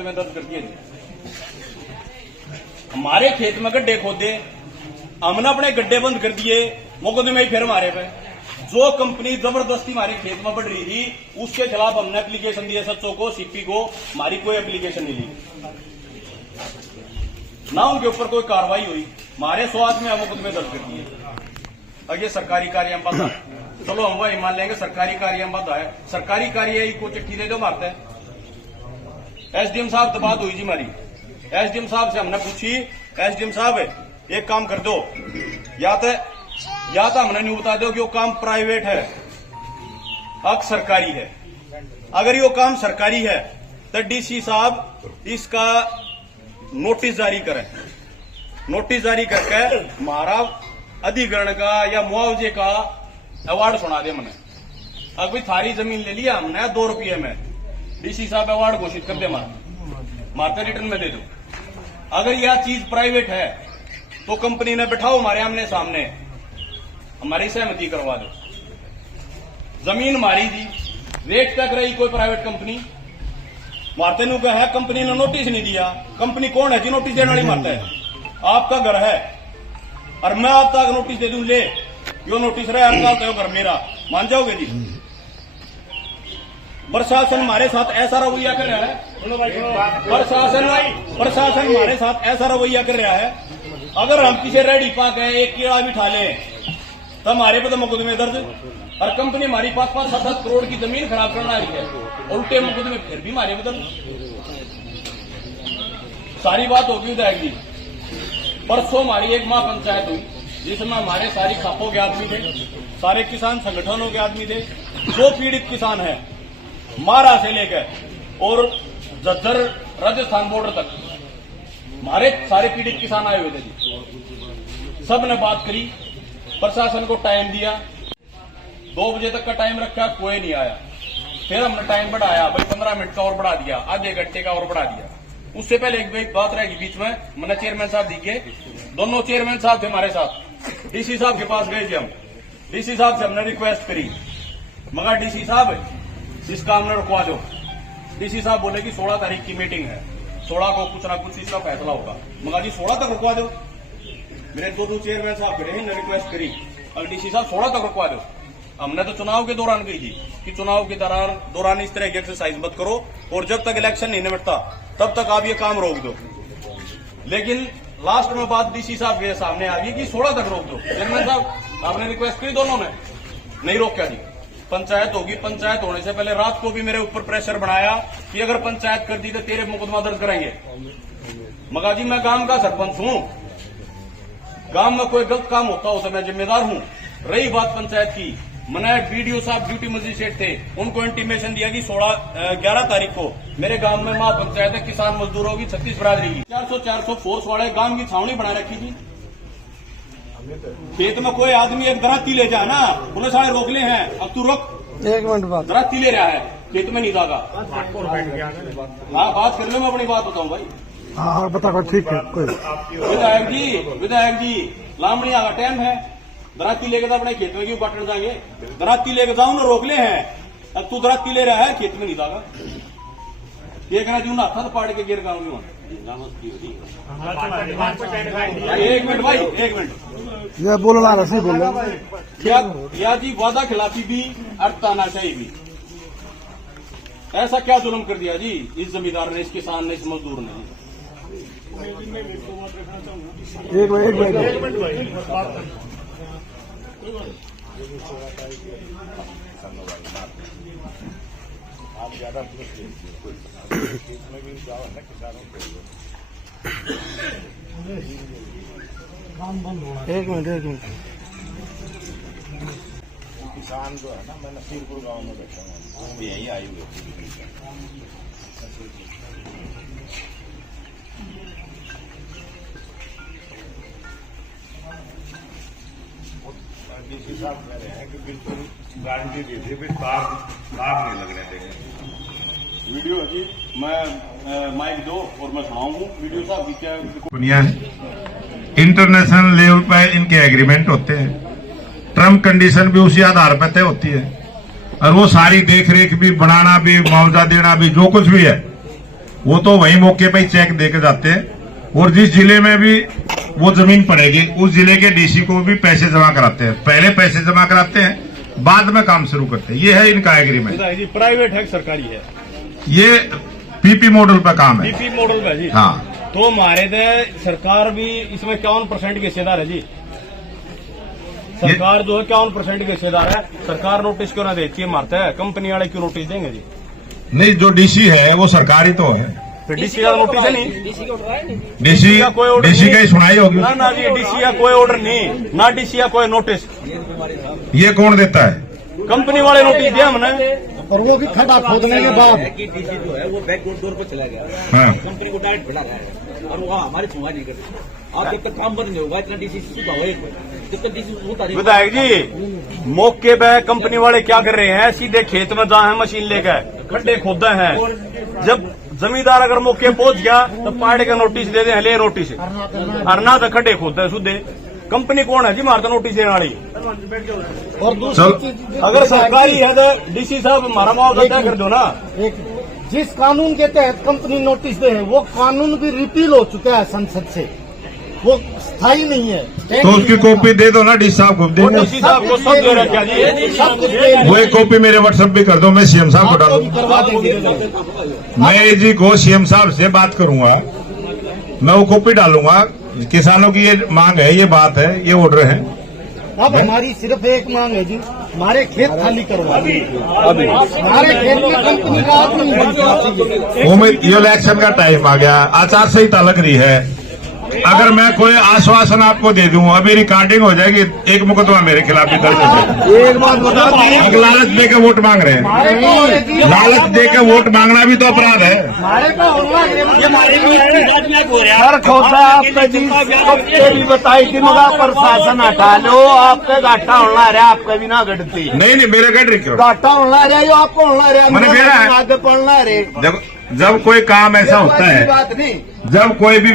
मुकदमे दर्ज कर दिए। हमारे खेत में गड्ढे खोदे, हमने अपने गड्ढे बंद कर दिए, मुकदमे ही फिर हमारे पे। जो कंपनी जबरदस्ती हमारे खेत में बढ़ रही थी उसके खिलाफ हमने एप्लीकेशन दिए, सच्चों को, सीपी को, हमारी कोई एप्लीकेशन नहीं ली, ना उनके ऊपर कोई कार्रवाई हुई। हमारे 100 आदमी मुकदमे दर्ज कर दिए। अब ये सरकारी कार्य हम बाधा, चलो हम वही मान लेंगे सरकारी कार्य हम बाधा है। सरकारी कार्य को चिट्ठी दे दो मारते हैं। एसडीएम साहब से बात हुई जी हमारी, एसडीएम साहब से हमने पूछी, एसडीएम साहब एक काम कर दो, या तो हमने नहीं बता दो कि वो काम प्राइवेट है, अब सरकारी है। अगर ये काम सरकारी है तो डीसी साहब इसका नोटिस जारी करें, नोटिस जारी करके हमारा अधिग्रहण का या मुआवजे का अवार्ड सुना दे हमने। अगर थारी जमीन ले लिया हमने 2 रुपये में, डीसी साहब अवार्ड घोषित कर दे, मारते रिटर्न में दे दो। अगर यह चीज प्राइवेट है तो कंपनी ने बैठाओ हमारे आमने सामने, हमारी सहमति करवा दो। जमीन हमारी जी, रेट तक रही कोई प्राइवेट कंपनी, मारते नु का है कंपनी ने नोटिस नहीं दिया। कंपनी कौन है जी नोटिस देने वाली? मारता है आपका घर है और मैं आप तक नोटिस दे दूं, ले यो नोटिस रहा है आपका, घर मेरा, मान जाओगे जी? प्रशासन हमारे साथ ऐसा रवैया कर रहा है, प्रशासन हमारे साथ ऐसा रवैया कर रहा है। अगर हम किसी रेडी पा गए, एक कीड़ा भी ठा लें तो हमारे पे तो मुकदमे दर्ज, और कंपनी हमारी 5-5, 7-7 करोड़ की जमीन खराब करना आई है, उल्टे मुकदमे फिर भी हमारे पे दर्ज। सारी बात होगी उदय जी। परसों हमारी एक महापंचायत हुई जिसमें हमारे सारी खापों के आदमी थे, सारे किसान संगठनों के आदमी थे। जो पीड़ित किसान है मारा से लेकर और झज्जर राजस्थान बॉर्डर तक हमारे सारे पीड़ित किसान आए हुए थे जी। सब ने बात करी, प्रशासन को टाइम दिया, 2 बजे तक का टाइम रखा, कोई नहीं आया। फिर हमने टाइम बढ़ाया, भाई 15 मिनट का और बढ़ा दिया, आधे घंटे का और बढ़ा दिया। उससे पहले एक बात रहेगी बीच में, मैंने चेयरमैन साहब दिखे, दोनों चेयरमैन साहब थे हमारे साथ। डीसी साहब के पास गए थे हम, डीसी साहब से हमने रिक्वेस्ट करी, मगर डीसी साहब इस काम ने रुकवा दो। डीसी साहब बोले कि 16 तारीख की मीटिंग है, 16 को कुछ ना कुछ इसका फैसला होगा। मगर जी 16 तक रुकवा दो। मेरे 2 चेयरमैन साहब खड़े हैं, रिक्वेस्ट करी, अब डीसी साहब 16 तक रुकवा दो। हमने तो चुनाव के दौरान कही थी कि चुनाव के दौरान इस तरह की एक्सरसाइज मत करो, और जब तक इलेक्शन नहीं निपटता तब तक आप ये काम रोक दो। लेकिन लास्ट में बात डीसी साहब के सामने आ गई कि 16 तक रोक दो। चेयरमैन साहब आपने रिक्वेस्ट करी, दोनों ने नहीं रोका जी। पंचायत होगी, पंचायत होने से पहले रात को भी मेरे ऊपर प्रेशर बनाया कि अगर पंचायत कर दी तो तेरे मुकदमा दर्ज करेंगे। मगर जी मैं गांव का सरपंच हूं, गांव में कोई गलत काम होता हो तो मैं जिम्मेदार हूं। रही बात पंचायत की, मैंने बीडीओ साहब ड्यूटी मजिस्ट्रेट थे, उनको इंटीमेशन दिया कि 11 तारीख को मेरे गांव में महापंचायत है, किसान मजदूरों की 36 बरादरी की 400 फोर्स वाले गांव की छावनी बना रखी थी। खेत में कोई आदमी एक दराती ले जाए ना, पुलिस वाले रोक ले हैं, अब तू रुक 1 मिनट बाद, दराती ले रहा है, खेत में नहीं जागा। हाँ बात कर लो, मैं अपनी बात बताऊं भाई। हाँ बता, ठीक है। विधायक जी लामड़ी का टाइम है, दराती लेके तो अपने खेत में क्यों काटने जाएंगे? दराती लेके जाऊं ना, रोक ले हैं, अब तू दराती ले रहा है, खेत में नहीं जागा। ये कहना जू ना था तो पाड़ के गिर गाँव में। एक मिनट भाई, 1 मिनट, ये बोलना रसी बोल या जी वादा खिलाफी भी और तानाशाही भी। ऐसा क्या जुल्म कर दिया जी इस जमींदार ने, इस किसान ने, इस मजदूर ने? एक मिनट आप ज्यादा इसमें भी जाओ ना किसानों के लिए। एक मिनट किसान जो है ना, मैं नसीरपुर गांव में बैठा हूँ, वो भी यही आई हुई है। डीसी साहब कह रहे हैं कि बिल्कुल गारंटी दी थी, तार नहीं लगने देंगे। वीडियो है जी, मैं माइक दो और मैं सुनाऊंगा वीडियो साहब की क्या दुनिया है। इंटरनेशनल लेवल पर इनके एग्रीमेंट होते हैं, टर्म कंडीशन भी उसी आधार पर तय होती है, और वो सारी देख रेख भी, बनाना भी, मुआवजा देना भी, जो कुछ भी है वो तो वहीं मौके पे ही चेक देके जाते हैं। और जिस जिले में भी वो जमीन पड़ेगी उस जिले के डीसी को भी पैसे जमा कराते हैं। पहले पैसे जमा कराते हैं, बाद में काम शुरू करते हैं। ये है इनका एग्रीमेंट। विधायक जी प्राइवेट है कि सरकारी है? ये पीपी मॉडल पर काम है। पीपी मॉडल पे जी। हाँ, तो हमारे सरकार भी इसमें 51% की हिस्सेदार है जी। सरकार जो है 51% की हिस्सेदार है। सरकार नोटिस क्यों ना देती है, मारता है कंपनी वाले क्यों नोटिस देंगे जी? नहीं, जो डीसी है वो सरकारी तो है। फिर डीसी का नोटिस है नहीं? डीसी का कोई ऑर्डर डीसी नहीं। का ही सुनाई होगी। ना ना जी, डीसी का कोई ऑर्डर नहीं, ना डीसी का कोई नोटिस। ये कौन देता है? कंपनी वाले नोटिस दिया हमने। और वो भी खड्डा खोदने के बाद कि डीसी जो है वो बैक डोर पर चला गया, हाँ। कंपनी को डायरेक्ट बढ़ा रहा है और वो हमारी सुनवाई नहीं करती। आप जब तक काम बंद नहीं होगा इतना डीसी सुबह हो जब तक डीसी वो तारीख विधायक जी मौके पे कंपनी वाले क्या कर रहे हैं, सीधे खेत में जहाँ है मशीन लेकर खड्डे खोदे हैं। जब जमींदार अगर मौके पहुंच गया तो पार्टी का नोटिस दे दे, ले नोटिस अरना तो खड्डे खोदते सुधे। कंपनी कौन है जी मारता नोटिस देने वाली? और दूसरी अगर सरकारी है तो डीसी साहब हमारा मुआवजा तय कर दो ना। एक जिस कानून के तहत कंपनी नोटिस दे है वो कानून भी रिपील हो चुका है संसद से, वो स्थायी नहीं है। तो उसकी कॉपी दे दो ना डीसी साहब को। देंगे डीसी साहब को सब दे रखा जी। सब कुछ दे वो एक कॉपी मेरे व्हाट्सएप भी कर दो, मैं सीएम साहब को आपको भी डालूंगा। करवा देंगे। मैं एजी को सीएम साहब से बात करूंगा, मैं वो कॉपी डालूंगा। किसानों की ये मांग है, ये बात है, ये ऑर्डर है। अब हमारी सिर्फ एक मांग है जी, हमारे खेत खाली करवा हमारे खेत में कंपनी का आदमी नहीं चाहिए। वो में ये इलेक्शन का टाइम आ गया, आचार संहिता लग रही है। अगर मैं कोई आश्वासन आपको दे दूं, अभी रिकॉर्डिंग हो जाएगी, एक मुकदमा मेरे खिलाफ भी दर्ज हो जाएगा। एक बात बता अब लालच दे के वोट मांग रहे हैं। लालच दे के वोट मांगना भी तो अपराध है। सर खोदा आपका जी भी बताई थी मगर प्रशासन हटा लो, आपका घाटा होना रहा, आपका भी ना घटती नहीं, मेरे गढ़ क्यों? घाटा होना रहा, जो आपको होना रहा मैंने बेरा है। आगे पढ़ना रहे। जब कोई काम ऐसा होता है, बात नहीं। जब कोई भी